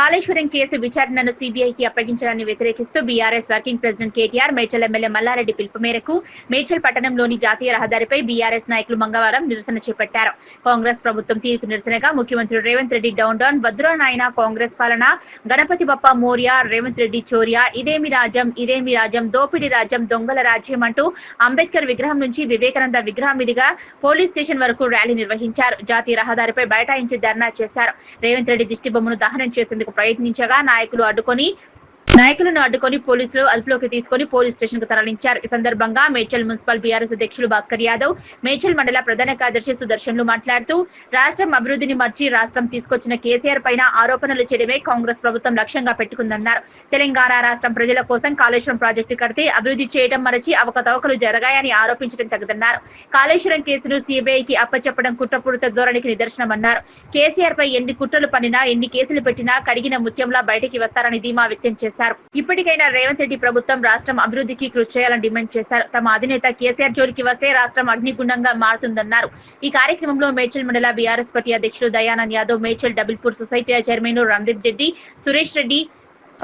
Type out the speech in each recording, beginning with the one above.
Kaleshwaram case విచారణను సీబీఐకి అప్పగించడాన్ని వ్యతిరేకిస్తూ BRS working president KTR Medchal MLA Mallareddy పిలుపు మేరకు మేడ్చల్ పట్టణంలోని జాతీయ రహదారిపై బీఆర్ఎస్ నాయకులు మంగళవారం నిరసన చేపట్టారు. కాంగ్రెస్ ప్రభుత్వం తీర్పు నిరసనగా ముఖ్యమంత్రి రేవంత్ రెడ్డి డౌన్ వద్దురా నాయన కాంగ్రెస్ పాలన, గణపతి బప్ప మోర్య, రేవంత్ రెడ్డి చోర్య, ఇదేమి రాజ్యం, దోపిడి రాజ్యం, దొంగల రాజ్యం అంటూ అంబేద్కర్ విగ్రహం నుంచి వివేకానంద విగ్రహం మీదుగా పోలీస్ స్టేషన్ వరకు ర్యాలీ నిర్వహించారు. జాతీయ రహదారిపై బైఠాయించి ధర్నా చేశారు. రేవంత్ రెడ్డి దిష్టి బొమ్మను దహనం చేసేందుకు ప్రయత్నించగా నాయకులను అడ్డుకొని పోలీసులు అదుపులోకి తీసుకుని పోలీస్ స్టేషన్ కు తరలించారు. ఈ సందర్భంగా మేడ్చల్ మున్సిపల్ బీఆర్ఎస్ అధ్యక్షులు భాస్కర్ యాదవ్, మేడ్చల్ మండల ప్రధాన కార్యదర్శి సుదర్శన్లు మాట్లాడుతూ రాష్ట్రం అభివృద్ధిని మర్చి రాష్ట్రం తీసుకొచ్చిన కేసీఆర్ పైన ఆరోపణలు చేయడమే కాంగ్రెస్ ప్రభుత్వం లక్ష్యంగా పెట్టుకుందన్నారు. తెలంగాణ రాష్ట్రం ప్రజల కోసం కాళేశ్వరం ప్రాజెక్టు కడితే అభివృద్ధి చేయడం మరచి అవకతవకలు జరగాయని ఆరోపించడం తగదన్నారు. కాళేశ్వరం కేసును సీబీఐకి అప్పచెప్పడం కుట్రపూరిత ధోరణికి నిదర్శనమన్నారు. కేసీఆర్ పై ఎన్ని కుట్రలు పన్నినా, ఎన్ని కేసులు పెట్టినా కడిగిన ముత్యంలా బయటికి వస్తారని ధీమా వ్యక్తం చేశారు. ఇప్పటికైనా రేవంత్ రెడ్డి ప్రభుత్వం రాష్ట్రం అభివృద్ధికి కృషి చేయాలని డిమాండ్ చేశారు. తమ అధినేత కేసీఆర్ జోలికి వస్తే రాష్ట్రం అగ్నిగుండంగా మారుతుందన్నారు. ఈ కార్యక్రమంలో మేడ్చల్ మండల బీఆర్ఎస్ పార్టీ అధ్యక్షులు Dayanand Yadav, Medchal Dabilpur society chairman Randeep Reddy, Suresh Reddy,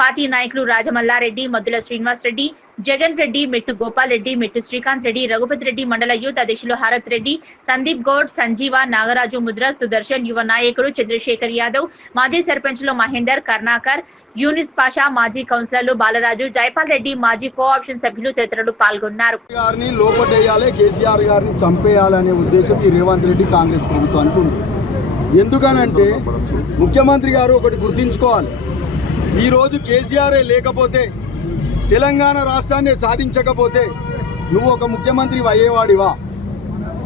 party నాయకులు రాజమల్లారెడ్డి, మద్దుల శ్రీనివాస్ రెడ్డి, జగన్ రెడ్డి, మెట్టు గోపాల్ రెడ్డి, మెట్టు శ్రీకాంత్ రెడ్డి, రఘుపతి రెడ్డి, మండల యూత్ అధ్యక్షులు హరత్ రెడ్డి, సందీప్ గౌడ్, సంజీవ, నాగరాజు, ముద్రాస్, సుదర్శన్, యువ నాయకుడు చంద్రశేఖర్ యాదవ్, మాజీ సర్పంచ్లు మహేందర్, కర్ణాకర్, యూనిస్ పాషా, మాజీ కౌన్సిలర్లు బాలరాజు, జైపాల్ రెడ్డి, మాజీ కోఆప్షన్ సభ్యులు తదితరులు పాల్గొన్నారు. కేసీఆర్ గారిని చంపేయాలనే ఉద్దేశం ఈ రేవంత్ రెడ్డి కాంగ్రెస్ ప్రభుత్వానికి ఉంది. ఎందుకనంటే ముఖ్యమంత్రి గారు ఒకటి గుర్తించుకోవాలి. ఈరోజు కేసీఆర్ లేకపోతే, తెలంగాణ రాష్ట్రాన్ని సాధించకపోతే నువ్వు ఒక ముఖ్యమంత్రి అయ్యేవాడివా?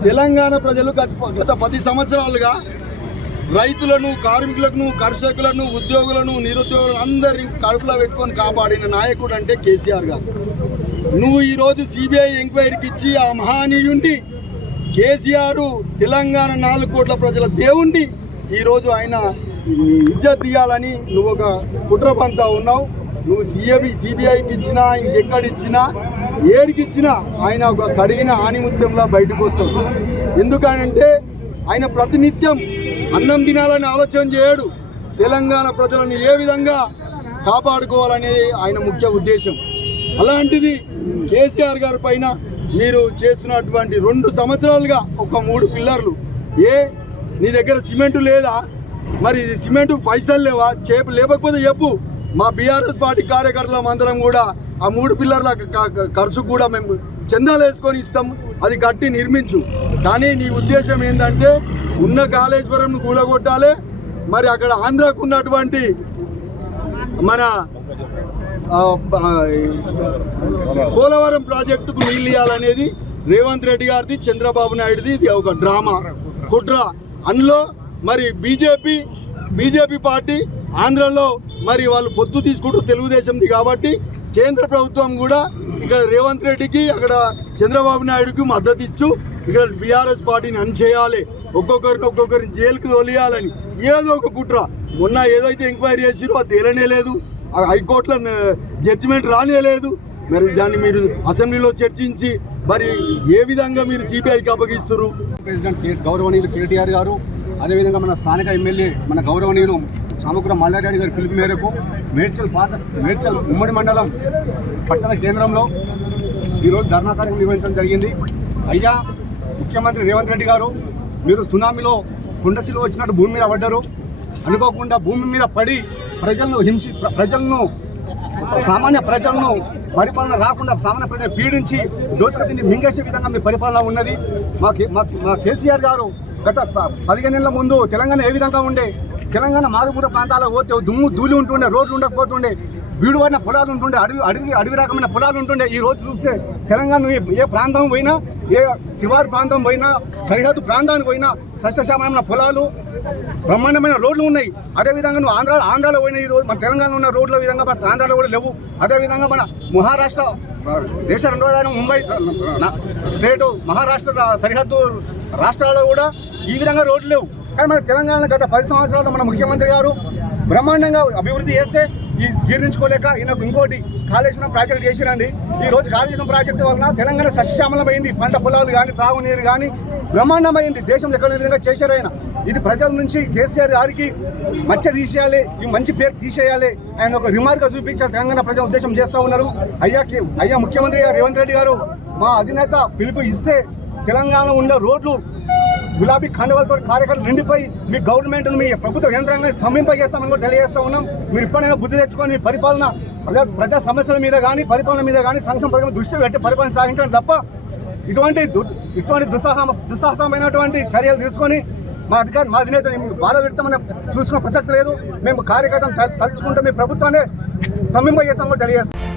తెలంగాణ ప్రజలు గత 10 సంవత్సరాలుగా రైతులను, కార్మికులను, కర్షకులను, ఉద్యోగులను, నిరుద్యోగులను అందరినీ కడుపులో పెట్టుకొని కాపాడిన నాయకుడు అంటే కేసీఆర్ గారు. నువ్వు ఈరోజు సిబిఐ ఎంక్వైరీకి ఇచ్చి ఆ మహానీయుణ్ణి కేసీఆర్, తెలంగాణ 4 కోట్ల ప్రజల దేవుణ్ణి ఈరోజు ఆయన ఇజ్జత్ తీయాలని నువ్వు ఒక కుట్రపంతా ఉన్నావు. నువ్వు సిబిఐకి ఇచ్చినా, ఇంకెక్కడిచ్చినా, ఏడికిచ్చినా ఆయన ఒక కడిగిన ఆనిముత్యంలా బయటకు వస్తాడు. ఎందుకనంటే ఆయన ప్రతినిత్యం అన్నం తినాలని ఆలోచన చేయడు. తెలంగాణ ప్రజలను ఏ విధంగా కాపాడుకోవాలనేది ఆయన ముఖ్య ఉద్దేశం. అలాంటిది కేసీఆర్ గారి పైన మీరు చేస్తున్నటువంటి 2 సంవత్సరాలుగా ఒక 3 పిల్లర్లు. నీ దగ్గర సిమెంటు లేదా? మరి సిమెంటు పైసలు లేవా? లేకపోతే చెప్పు. మా బీఆర్ఎస్ పార్టీ కార్యకర్తలం అందరం కూడా ఆ 3 పిల్లర్ల ఖర్చు కూడా మేము చందాలు వేసుకొని ఇస్తాం, అది కట్టి నిర్మించు. కానీ నీ ఉద్దేశం ఏంటంటే ఉన్న కాళేశ్వరం కూలగొట్టాలి, మరి అక్కడ ఆంధ్రాకు ఉన్నటువంటి మన పోలవరం ప్రాజెక్టుకు నీళ్ళు ఇవ్వాలనేది రేవంత్ రెడ్డి గారిది, చంద్రబాబు నాయుడుది. ఇది ఒక డ్రామా, కుట్ర. అందులో మరి బీజేపీ పార్టీ ఆంధ్రలో మరి వాళ్ళు పొత్తు తీసుకుంటూ తెలుగుదేశంది కాబట్టి కేంద్ర ప్రభుత్వం కూడా ఇక్కడ రేవంత్ రెడ్డికి, అక్కడ చంద్రబాబు నాయుడుకి మద్దతు ఇస్తూ ఇక్కడ బీఆర్ఎస్ పార్టీని అణచేయాలి, ఒక్కొక్కరిని జైలుకి తోలియాలని ఏదో ఒక కుట్ర. మొన్న ఏదైతే ఎంక్వైరీ చేసిరో అది తేలనే లేదు, హైకోర్టులో జడ్జిమెంట్ రానే లేదు. మరి దాన్ని మీరు అసెంబ్లీలో చర్చించి మరి ఏ విధంగా మీరు సిబిఐకి అప్పగిస్తారు? ప్రెసిడెంట్ గౌరవనీయులు కేటీఆర్ గారు, అదేవిధంగా మన స్థానిక ఎమ్మెల్యే మన గౌరవనీయులు చామకుర మల్లారెడ్డి గారి పిలుపు మేరకు మేడ్చల్ ఉమ్మడి మండలం పట్టణ కేంద్రంలో ఈరోజు ధర్నా కార్యక్రమం నిర్వహించడం జరిగింది. అయ్యా ముఖ్యమంత్రి రేవంత్ రెడ్డి గారు, మీరు సునామీలో కుండచిలో వచ్చినట్టు భూమి మీద పడ్డారు. అనుకోకుండా భూమి మీద పడి సామాన్య ప్రజలను పరిపాలన రాకుండా సామాన్య ప్రజలు పీడించి దోచుకుని మింగేసే విధంగా మీ పరిపాలన ఉన్నది. మా కేసీఆర్ గారు గత 15 ఏళ్ల ముందు తెలంగాణ ఏ విధంగా ఉండే? తెలంగాణ మారుమూల ప్రాంతాలకు పోతే దుమ్ము ధూళి ఉంటుండే, రోడ్లు ఉండకపోతుండే, బీడువాడిన పొలాలు ఉంటుండే, అడవి రకమైన పొలాలు ఉంటుండే. ఈ రోజు చూస్తే తెలంగాణ ఏ ప్రాంతం పోయినా, ఏ శివారు ప్రాంతం పోయినా, సరిహద్దు ప్రాంతానికి పోయినా సస్యశ్యామలమైన పొలాలు, బ్రహ్మాండమైన రోడ్లు ఉన్నాయి. అదేవిధంగా నువ్వు ఆంధ్రాలో పోయినా ఈరోజు మన తెలంగాణలో ఉన్న రోడ్ల విధంగా మన ఆంధ్రాలో కూడా లేవు. అదేవిధంగా మన మహారాష్ట్ర దేశ 2వ ముంబై స్టేటు మహారాష్ట్ర సరిహద్దు రాష్ట్రాల్లో కూడా ఈ విధంగా రోడ్లు లేవు. కానీ మన తెలంగాణ గత 10 సంవత్సరాలు మన ముఖ్యమంత్రి గారు బ్రహ్మాండంగా అభివృద్ధి చేస్తే ఈ జీర్ణించుకోలేక ఈయనకు ఇంకోటి కాళేశ్వరం ప్రాజెక్టు చేసిరండి. ఈ రోజు కాళేశ్వరం ప్రాజెక్టు వలన తెలంగాణ సస్యశ్యామలమైంది. పంట పొలాలు కానీ, తాగునీరు కానీ, బ్రహ్మాండమైంది. దేశంలో ఎక్కడ విధంగా చేశారు ఆయన. ఇది ప్రజల నుంచి కేసీఆర్ గారికి మచ్చ తీసేయాలి, ఈ మంచి పేరు తీసేయాలి, ఆయన ఒక రిమార్క్గా చూపించాలి తెలంగాణ ప్రజల ఉద్దేశం చేస్తూ ఉన్నారు. అయ్యా ముఖ్యమంత్రి గారు రేవంత్ రెడ్డి గారు మా అధినేత పిలుపు ఇస్తే తెలంగాణలో ఉన్న రోడ్లు గులాబీ కండవలతో కార్యకర్తలు నిండిపోయి మీ గవర్నమెంట్ను మీ ప్రభుత్వ యంత్రాంగాన్ని స్తంభింపజేస్తామని కూడా తెలియజేస్తా ఉన్నాం. మీరు ఇప్పుడైనా బుద్ధి తెచ్చుకొని మీ పరిపాలన ప్రజా సమస్యల మీద కానీ పరిపాలన మీద కానీ సంక్షేమ పథకం దృష్టి పెట్టి పరిపాలన సాగించడం తప్ప ఇటువంటి దుస్సాహసమైనటువంటి చర్యలు తీసుకొని మా అధినేత బాధ పెడతామని చూసుకున్న ప్రసక్తి లేదు. మేము కార్యకర్తలు తలుచుకుంటే మీ ప్రభుత్వాన్ని స్తంభింపజేస్తామని కూడా తెలియజేస్తాం.